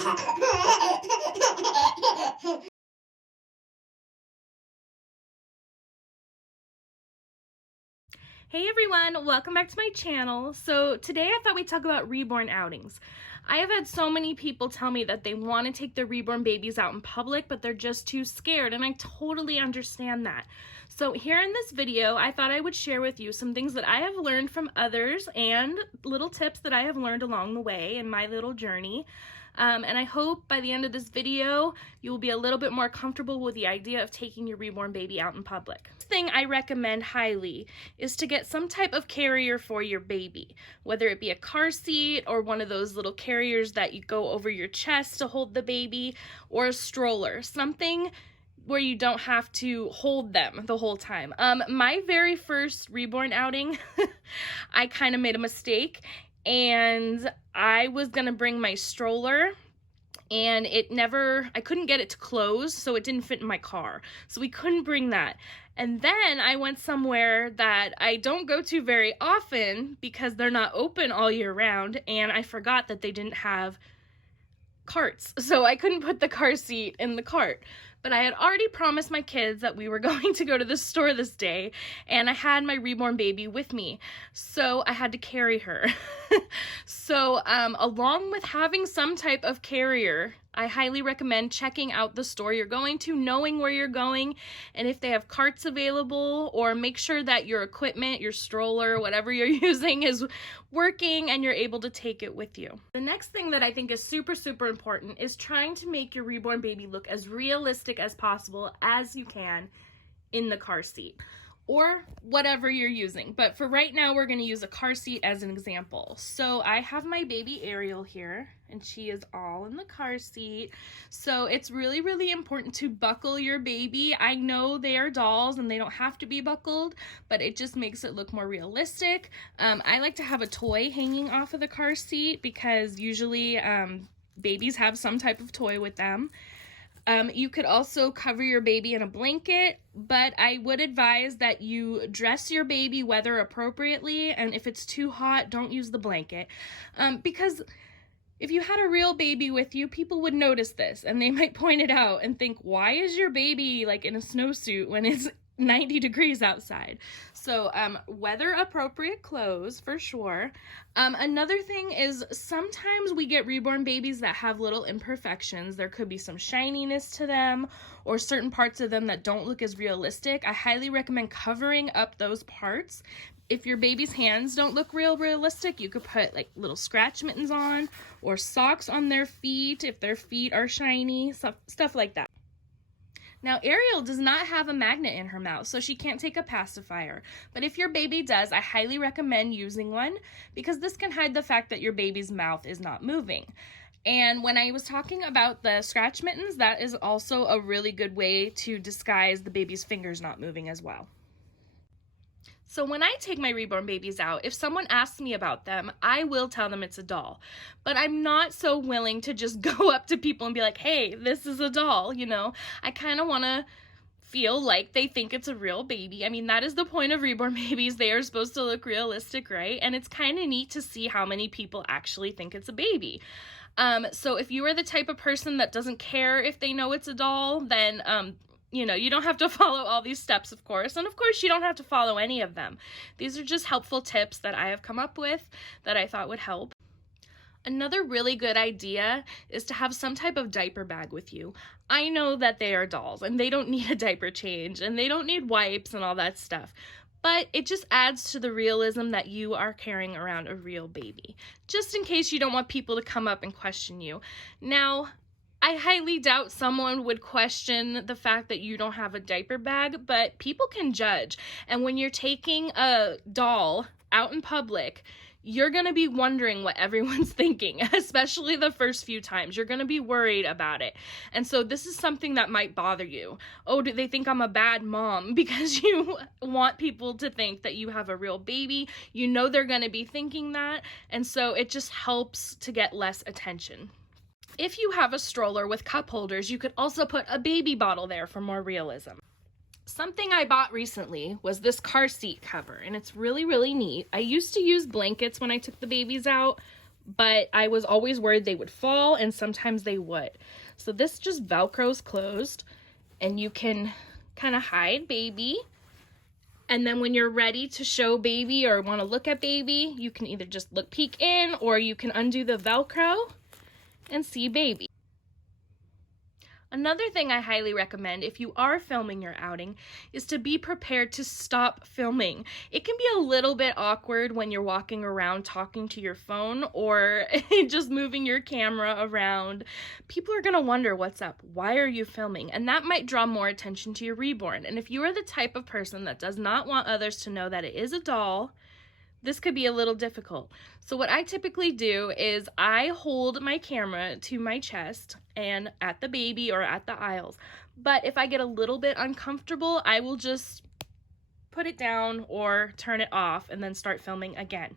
Hey everyone, welcome back to my channel. So today I thought we'd talk about reborn outings. I have had so many people tell me that they want to take their reborn babies out in public, but they're just too scared, and I totally understand that. So here in this video, I thought I would share with you some things that I have learned from others and little tips that I have learned along the way in my little journey. And I hope by the end of this video, you will be a little bit more comfortable with the idea of taking your reborn baby out in public. The thing I recommend highly is to get some type of carrier for your baby, whether it be a car seat or one of those little carriers that you go over your chest to hold the baby, or a stroller, something where you don't have to hold them the whole time. My very first reborn outing, I kind of made a mistake, and I was gonna bring my stroller, and I couldn't get it to close, so it didn't fit in my car. So we couldn't bring that. And then I went somewhere that I don't go to very often because they're not open all year round, and I forgot that they didn't have carts. So I couldn't put the car seat in the cart. But I had already promised my kids that we were going to go to the store this day, and I had my reborn baby with me, so I had to carry her. So along with having some type of carrier, I highly recommend checking out the store you're going to, knowing where you're going, and if they have carts available, or make sure that your equipment, your stroller, whatever you're using is working and you're able to take it with you. The next thing that I think is super, super important is trying to make your reborn baby look as realistic as possible as you can in the car seat, or whatever you're using. But for right now, we're going to use a car seat as an example. So I have my baby Ariel here, and she is all in the car seat. So it's really, really important to buckle your baby. I know they are dolls and they don't have to be buckled, but it just makes it look more realistic. I like to have a toy hanging off of the car seat because usually babies have some type of toy with them. You could also cover your baby in a blanket, but I would advise that you dress your baby weather appropriately, and if it's too hot, don't use the blanket. Because if you had a real baby with you, people would notice this, and they might point it out and think, why is your baby like in a snowsuit when it's 90 degrees outside? So weather appropriate clothes for sure. Another thing is sometimes we get reborn babies that have little imperfections. There could be some shininess to them or certain parts of them that don't look as realistic. I highly recommend covering up those parts. If your baby's hands don't look realistic, you could put like little scratch mittens on or socks on their feet if their feet are shiny, stuff like that. Now, Ariel does not have a magnet in her mouth, so she can't take a pacifier. But if your baby does, I highly recommend using one because this can hide the fact that your baby's mouth is not moving. And when I was talking about the scratch mittens, that is also a really good way to disguise the baby's fingers not moving as well. So when I take my reborn babies out, if someone asks me about them, I will tell them it's a doll. But I'm not so willing to just go up to people and be like, hey, this is a doll, you know? I kind of want to feel like they think it's a real baby. I mean, that is the point of reborn babies. They are supposed to look realistic, right? And it's kind of neat to see how many people actually think it's a baby. So if you are the type of person that doesn't care if they know it's a doll, then you know, you don't have to follow all these steps, of course. And of course, you don't have to follow any of them. These are just helpful tips that I have come up with that I thought would help. Another really good idea is to have some type of diaper bag with you. I know that they are dolls and they don't need a diaper change and they don't need wipes and all that stuff. But it just adds to the realism that you are carrying around a real baby, just in case you don't want people to come up and question you. Now, I highly doubt someone would question the fact that you don't have a diaper bag, but people can judge. And when you're taking a doll out in public, you're going to be wondering what everyone's thinking, especially the first few times. You're going to be worried about it. And so this is something that might bother you. Oh, do they think I'm a bad mom? Because you want people to think that you have a real baby. You know they're going to be thinking that. And so it just helps to get less attention. If you have a stroller with cup holders, you could also put a baby bottle there for more realism. Something I bought recently was this car seat cover, and it's really, really neat. I used to use blankets when I took the babies out, but I was always worried they would fall, and sometimes they would. So this just Velcros closed, and you can kind of hide baby. And then when you're ready to show baby or want to look at baby, you can either just peek in, or you can undo the Velcro and see baby. Another thing I highly recommend if you are filming your outing is to be prepared to stop filming. It can be a little bit awkward when you're walking around talking to your phone or just moving your camera around. People are going to wonder what's up. Why are you filming? And that might draw more attention to your reborn. And if you are the type of person that does not want others to know that it is a doll, this could be a little difficult. So what I typically do is I hold my camera to my chest and at the baby or at the aisles. But if I get a little bit uncomfortable, I will just put it down or turn it off and then start filming again.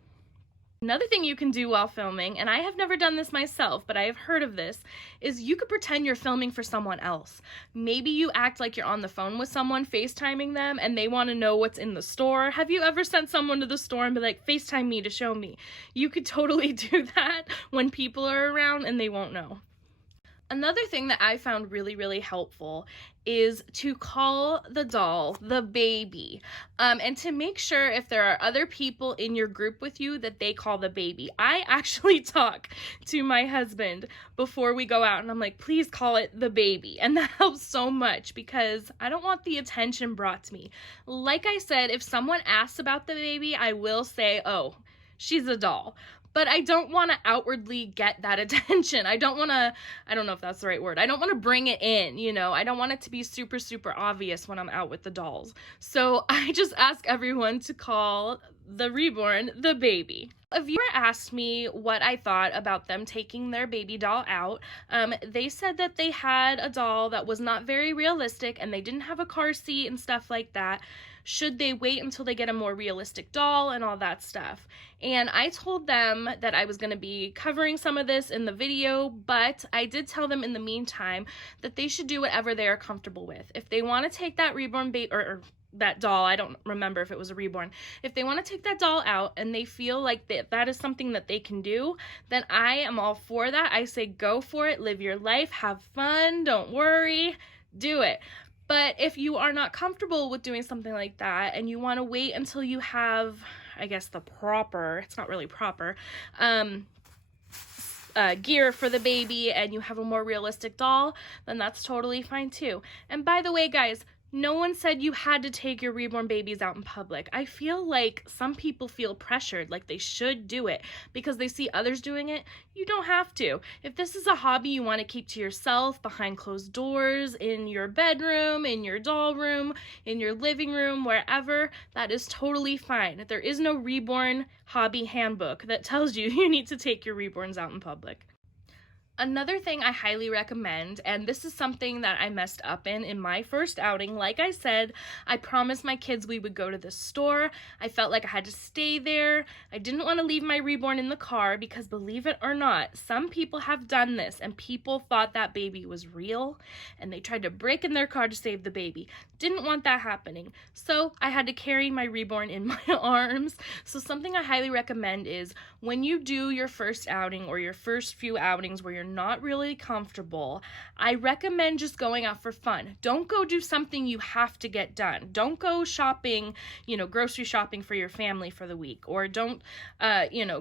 Another thing you can do while filming, and I have never done this myself, but I have heard of this, is you could pretend you're filming for someone else. Maybe you act like you're on the phone with someone, FaceTiming them, and they want to know what's in the store. Have you ever sent someone to the store and be like, FaceTime me to show me? You could totally do that when people are around and they won't know. Another thing that I found really, really helpful is to call the doll the baby, and to make sure if there are other people in your group with you that they call the baby. I actually talk to my husband before we go out and I'm like, please call it the baby. And that helps so much because I don't want the attention brought to me. Like I said, if someone asks about the baby, I will say, oh, she's a doll. But I don't want to outwardly get that attention. I don't know if that's the right word. I don't want to bring it in, you know. I don't want it to be super, super obvious when I'm out with the dolls. So I just ask everyone to call the reborn the baby. A viewer asked me what I thought about them taking their baby doll out. They said that they had a doll that was not very realistic and they didn't have a car seat and stuff like that. Should they wait until they get a more realistic doll and all that stuff? And I told them that I was going to be covering some of this in the video, but I did tell them in the meantime that they should do whatever they are comfortable with. If they want to take that reborn baby or that doll, I don't remember if it was a reborn, if they want to take that doll out and they feel like that is something that they can do, then I am all for that. I say go for it, live your life, have fun, don't worry, do it. But if you are not comfortable with doing something like that and you want to wait until you have, I guess, the proper, it's not really proper, gear for the baby and you have a more realistic doll, then that's totally fine too. And by the way, guys, no one said you had to take your reborn babies out in public. I feel like some people feel pressured, like they should do it because they see others doing it. You don't have to. If this is a hobby you want to keep to yourself, behind closed doors, in your bedroom, in your doll room, in your living room, wherever, that is totally fine. There is no reborn hobby handbook that tells you you need to take your reborns out in public. Another thing I highly recommend, and this is something that I messed up in my first outing. Like I said, I promised my kids we would go to the store. I felt like I had to stay there. I didn't want to leave my reborn in the car because, believe it or not, some people have done this and people thought that baby was real and they tried to break in their car to save the baby. Didn't want that happening. So I had to carry my reborn in my arms. So something I highly recommend is when you do your first outing or your first few outings where you're not really comfortable, I recommend just going out for fun. Don't go do something you have to get done. Don't go shopping, grocery shopping for your family for the week, or don't,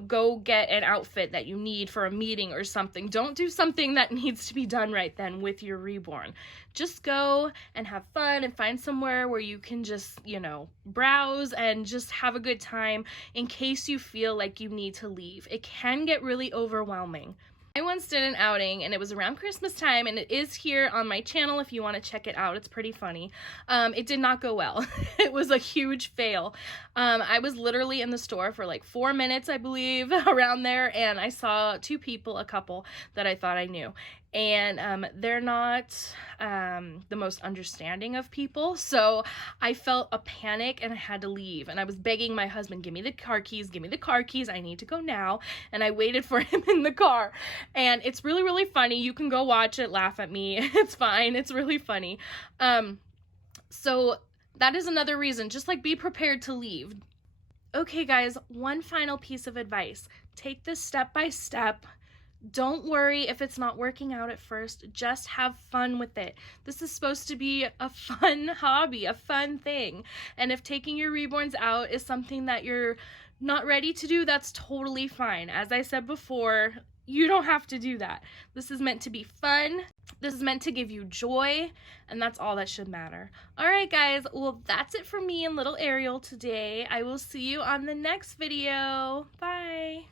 go get an outfit that you need for a meeting or something. Don't do something that needs to be done right then with your reborn. Just go and have fun and find somewhere where you can just, browse and just have a good time in case you feel like you need to leave. It can get really overwhelming. I once did an outing and it was around Christmas time, and it is here on my channel if you want to check it out. It's pretty funny. It did not go well. It was a huge fail. I was literally in the store for like 4 minutes, I believe, around there, and I saw two people, a couple, that I thought I knew. And they're not the most understanding of people, so I felt a panic and I had to leave. And I was begging my husband, give me the car keys, I need to go now. And I waited for him in the car. And it's really, really funny. You can go watch it, laugh at me. It's fine. It's really funny. So that is another reason. Just be prepared to leave. Okay, guys, one final piece of advice. Take this step by step. Don't worry if it's not working out at first. Just have fun with it. This is supposed to be a fun hobby, a fun thing. And if taking your reborns out is something that you're not ready to do, that's totally fine. As I said before, you don't have to do that. This is meant to be fun. This is meant to give you joy, and that's all that should matter. All right, guys. Well, that's it for me and little Ariel today. I will see you on the next video. Bye.